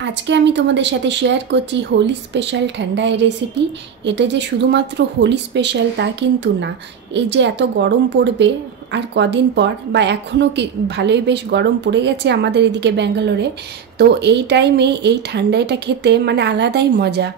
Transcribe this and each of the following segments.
আজকে আমি তোমাদের সাথে শেয়ার করছি হোলি স্পেশাল ঠান্ডায় রেসিপি। এটা যে শুধুমাত্র হোলি স্পেশাল তা কিন্তু না। এই যে এত গরম পড়বে আর কদিন পর বা এখনও ভালোই বেশ গরম পড়ে গেছে আমাদের এদিকে ব্যাঙ্গালোরে। তো এই টাইমে এই ঠান্ডাটা খেতে মানে আলাদাই মজা।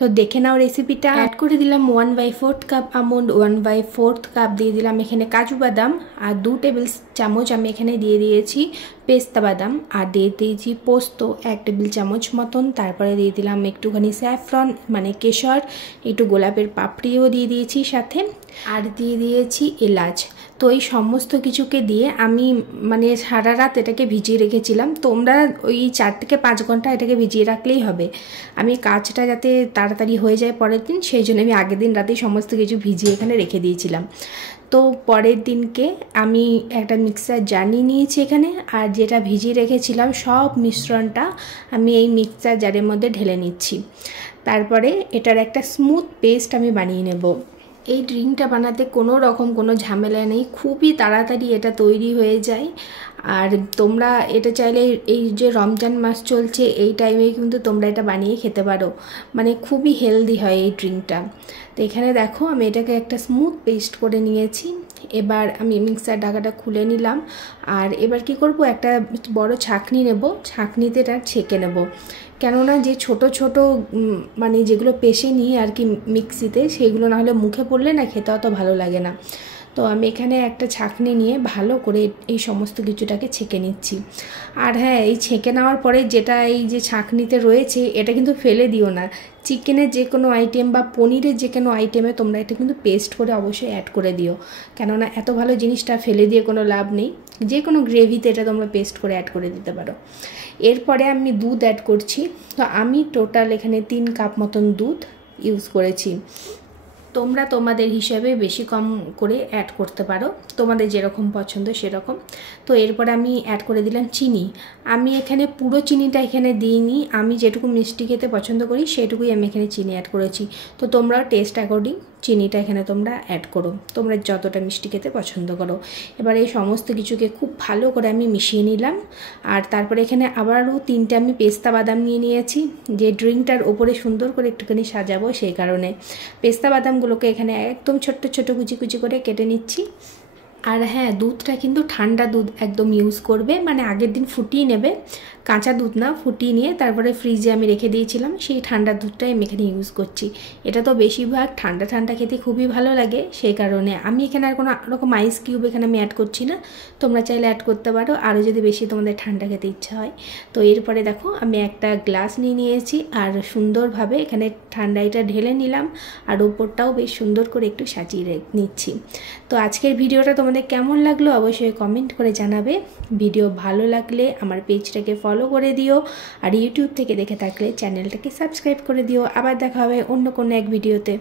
তো দেখে নাও রেসিপিটা। অ্যাড করে দিলাম 1/4 কাপ আমন্ড, 1/4 কাপ দিয়ে দিলাম এখানে কাজু বাদাম, আর 2 টেবিল চামচ আমি এখানে দিয়ে দিয়েছি পেস্তা বাদাম, আর দিয়ে দিয়েছি পোস্ত 1 টেবিল চামচ মতন। তারপরে দিয়ে দিলাম একটুখানি স্যাফরন মানে কেশর, একটু গোলাপের পাপড়িও দিয়ে দিয়েছি সাথে, আর দিয়ে দিয়েছি এলাচ। তো এই সমস্ত কিছুকে দিয়ে আমি মানে সারা রাত এটাকে ভিজিয়ে রেখেছিলাম। তোমরা ওই 4 থেকে 5 ঘন্টা এটাকে ভিজিয়ে রাখলেই হবে। আমি কাজটা যাতে তাড়াতাড়ি হয়ে যায় পরের দিন, সেই জন্য আমি আগের দিন রাতেই সমস্ত কিছু ভিজিয়ে এখানে রেখে দিয়েছিলাম। তো পরের দিনকে আমি একটা মিক্সার জার নিয়ে নিয়েছি এখানে, আর যেটা ভিজিয়ে রেখেছিলাম সব মিশ্রণটা আমি এই মিক্সার জারের মধ্যে ঢেলে নিচ্ছি। তারপরে এটার একটা স্মুথ পেস্ট আমি বানিয়ে নেব। এই ড্রিঙ্কটা বানাতে কোনো রকম কোনো ঝামেলা নেই, খুবই তাড়াতাড়ি এটা তৈরি হয়ে যায়। আর তোমরা এটা চাইলে এই যে রমজান মাস চলছে এই টাইমে কিন্তু তোমরা এটা বানিয়ে খেতে পারো, মানে খুবই হেলদি হয় এই ড্রিঙ্কটা। তো এখানে দেখো আমি এটাকে একটা স্মুথ পেস্ট করে নিয়েছি। এবার আমি মিক্সার ঢাকাটা খুলে নিলাম, আর এবার কি করব, একটা বড় ছাঁকনি নেব, ছাঁকনিতে এটা ছেঁকে নেব। কেননা যে ছোট ছোট মানে যেগুলো পেশে নিই আর কি মিক্সিতে, সেগুলো না হলে মুখে পড়লে না খেতে অত ভালো লাগে না। তো আমি এখানে একটা ছাঁকনি নিয়ে ভালো করে এই সমস্ত কিছুটাকে ছেঁকে নিচ্ছি। আর হ্যাঁ, এই ছেঁকে নেওয়ার পরে যেটা এই যে ছাঁকনিতে রয়েছে এটা কিন্তু ফেলে দিও না। চিকেনের যে কোনো আইটেম বা পনিরের যে কোনো আইটেমে তোমরা এটা কিন্তু পেস্ট করে অবশ্যই অ্যাড করে দিও, কেননা এত ভালো জিনিসটা ফেলে দিয়ে কোনো লাভ নেই। যে কোনো গ্রেভিতে এটা তোমরা পেস্ট করে অ্যাড করে দিতে পারো। এরপরে আমি দুধ অ্যাড করছি। তো আমি টোটাল এখানে 3 কাপ মতন দুধ ইউজ করেছি। তোমরা তোমাদের হিসাবে বেশি কম করে অ্যাড করতে পারো, তোমাদের যেরকম পছন্দ সেরকম। তো এরপর আমি অ্যাড করে দিলাম চিনি। আমি এখানে পুরো চিনিটা এখানে দিইনি, আমি যেটুকু মিষ্টি খেতে পছন্দ করি সেটুকুই আমি এখানে চিনি অ্যাড করেছি। তো তোমরাও টেস্ট অ্যাকর্ডিং চিনিটা এখানে তোমরা অ্যাড করো, তোমরা যতটা মিষ্টি খেতে পছন্দ করো। এবার এই সমস্ত কিছুকে খুব ভালো করে আমি মিশিয়ে নিলাম। আর তারপরে এখানে আবারও 3টে আমি পেস্তা বাদাম নিয়ে নিয়েছি, যে ড্রিঙ্কটার ওপরে সুন্দর করে একটুখানি সাজাবো সেই কারণে। পেস্তা বাদামগুলোকে এখানে একদম ছোট্ট ছোট কুচি কুচি করে কেটে নিচ্ছি। আর হ্যাঁ, দুধটা কিন্তু ঠান্ডা দুধ একদম ইউজ করবে, মানে আগের দিন ফুটিয়ে নেবে, কাঁচা দুধ না, ফুটিয়ে নিয়ে তারপরে ফ্রিজে আমি রেখে দিয়েছিলাম, সেই ঠান্ডা দুধটাই আমি এখানে ইউজ করছি। এটা তো বেশিরভাগ ঠান্ডা ঠান্ডা খেতে খুবই ভালো লাগে, সেই কারণে আমি এখানে আর কোনো রকম আইস কিউব এখানে আমি অ্যাড করছি না। তোমরা চাইলে অ্যাড করতে পারো আরও যদি বেশি তোমাদের ঠান্ডা খেতে ইচ্ছা হয়। তো এরপরে দেখো আমি একটা গ্লাস নিয়ে নিয়েছি, আর সুন্দরভাবে এখানে ঠান্ডাটা ঢেলে নিলাম, আর ওপরটাও বেশ সুন্দর করে একটু সাজিয়ে নিচ্ছি। তো আজকের ভিডিওটা তোমাদের কেমন লাগলো অবশ্যই কমেন্ট করে জানাবে। ভিডিও ভালো লাগলে আমার পেজটাকে ফলো করে দিও, আর ইউটিউব থেকে দেখে থাকলে চ্যানেলটাকে সাবস্ক্রাইব করে দিও। আবার দেখা হবে অন্য কোনো এক ভিডিওতে।